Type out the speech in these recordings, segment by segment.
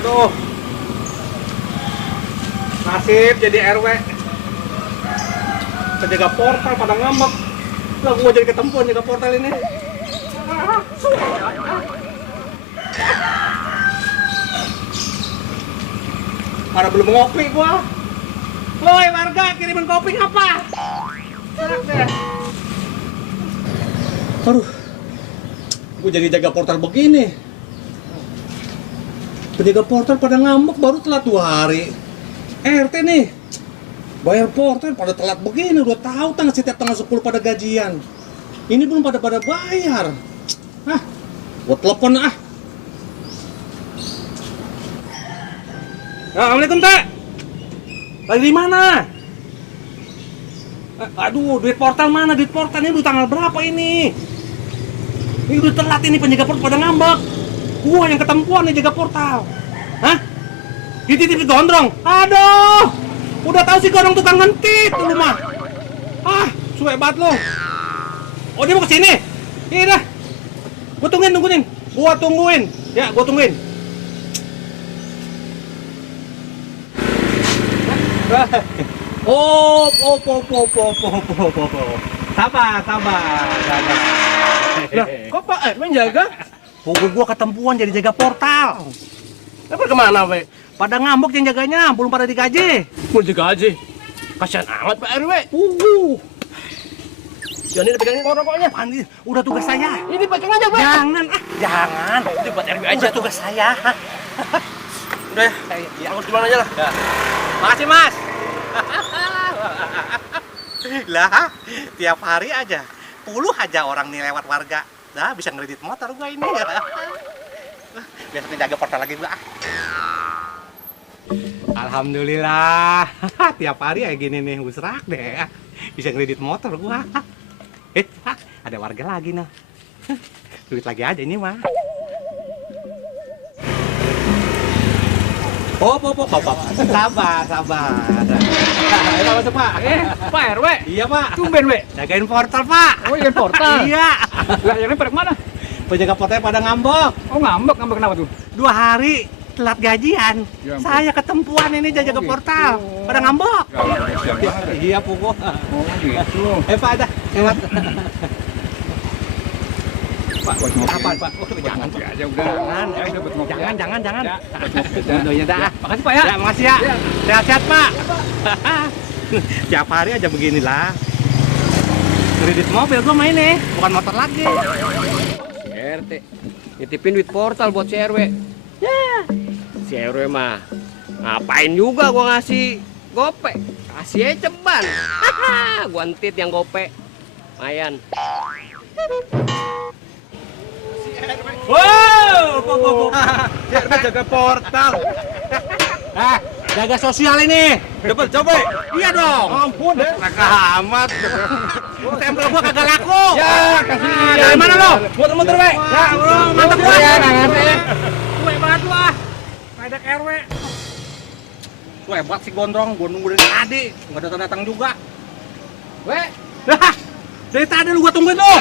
Aduh. Nasib jadi RW. Penjaga portal pada ngambek. Lah gua jadi ketempuan jaga portal ini. Mana belum ngopi gua. Woi warga, kirimin kopi apa? Serak deh. Aduh. Gua jadi jaga portal begini. Penjaga portal pada ngambek baru telat 2 hari. RT nih. Bayar portal pada telat begini, udah tahu setiap tanggal 10 pada gajian. Ini belum pada bayar. Hah? Gua telepon ah. Assalamualaikum, Teh. Lagi di mana? Aduh, duit portal mana? Duit portal ini udah tanggal berapa ini? Ini udah telat ini, penjaga portal pada ngambek. Gua yang ketempuan nih jaga portal. Hah? Dititip gondrong. Aduh. Udah tahu si gondrong tukang ngentit lu mah. Ah, suwe banget lo. Oh, dia mau ke sini. Iya dah. Gua tungguin. Gua tungguin. Ya, gua tungguin. Oh. Sabar. Lah, kok Pak Erwin jaga? Pokoknya gua ketempuan jadi jaga portal. Apa kemana, Pak? Pada ngambek yang jaganya, belum pada digaji. Mau digaji? Kasihan amat Pak RW. Jangan dipegangin rokoknya. Pandi, udah tugas saya. Ini pegang aja, Pak. Jangan. Itu buat RW aja. Udah tugas saya. Udah ya, angkut di mana aja lah. Ya. Makasih, Mas. Lah, tiap hari aja. Puluh aja orang nih lewat warga. Dah bisa ngeredit motor gua ini. Biasanya jaga portal lagi gua. Alhamdulillah. Tiap hari kayak gini nih, usrak deh. Bisa ngeredit motor gua. Ada warga lagi nah. Duit lagi aja ini mah. Oh, sabar. Ayo masuk, Pak. Pak RW. Iya, Pak. Tumben, We. Jagain portal, Pak. Oh, jagain portal. Iya. Lah, yang ini pada kemana? Penjaga portalnya pada ngambek. Oh, ngambek kenapa tuh? 2 hari telat gajian. Ya ampun. Saya ketempuan ini jaga gitu. portal. Pada ngambek. Iya, pokok. Oh, gitu. Pak, ada. Lewat. Pak, buat ngopi. Apa, Pak? Oh, jangan, Ngopi aja udah. Udah buat ngopi. Jangan. Ya, Doanya dah. Makasih, Pak ya. Ya, makasih ya. Sehat-sehat, Pak. Tiap hari aja beginilah. Kredit mobil gua main nih, bukan motor lagi. Si RT nitipin duit portal buat si RW. Ya, si RW mah ngapain juga gua ngasih gope, kasih aja ceban. Gua entit yang gope, mayan. Wow, jaga portal. Jaga sosial ini. Dapat coba. Iya dong. Ampun deh. Raka amat. Stempel gua kagak laku. Ya, kasih. Dari mana lo? Muter-muter, We. Ya, mantap gua. Ya, ngerti. Gue banget lu ah. Kayak RW. Gue hebat si gondrong, gua nunggu dari tadi. Enggak datang-datang juga. We. Lah, dari tadi lu gua tungguin lu.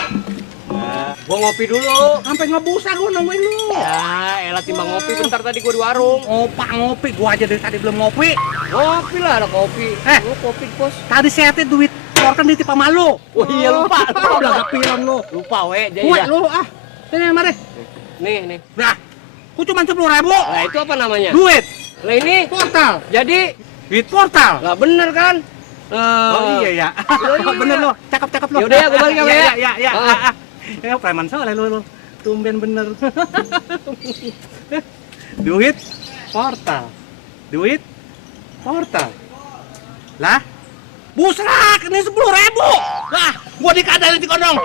Gua ngopi dulu. Sampai ngebusa gua nungguin lu. Ya, elah timbang ngopi bentar tadi gua di warung. Pak ngopi, gua aja dari tadi belum ngopi. Ngopi lah, ada kopi. Lu kopi, Bos. Tadi saya teh duit portal ditip sama lu. Oh iya, lupa. Udah kepikiran lu. Lupa, We. Jadi Woi, dah. lu ah. Sini mari. Nih. Nah, gua cuma 10.000. Lah itu apa namanya? Duit Lah ini portal. jadi Duit portal. lah bener kan? Oh iya ya. Iya. Bener lu. Cakep lu. Yaudah ya, gua balik ya, We, ya. Ya. Ah. Ya, preman soleh lu. Tumben bener. Duit portal. Lah, busrak ini 10.000. Lah, gua dikadain si gondrong.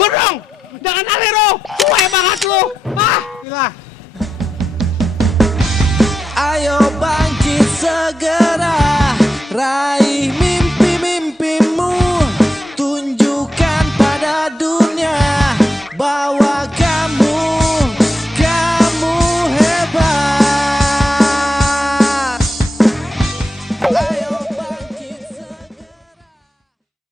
Gondrong, jangan alero. Suwe banget lu. Gila. Ayo bangkit segera.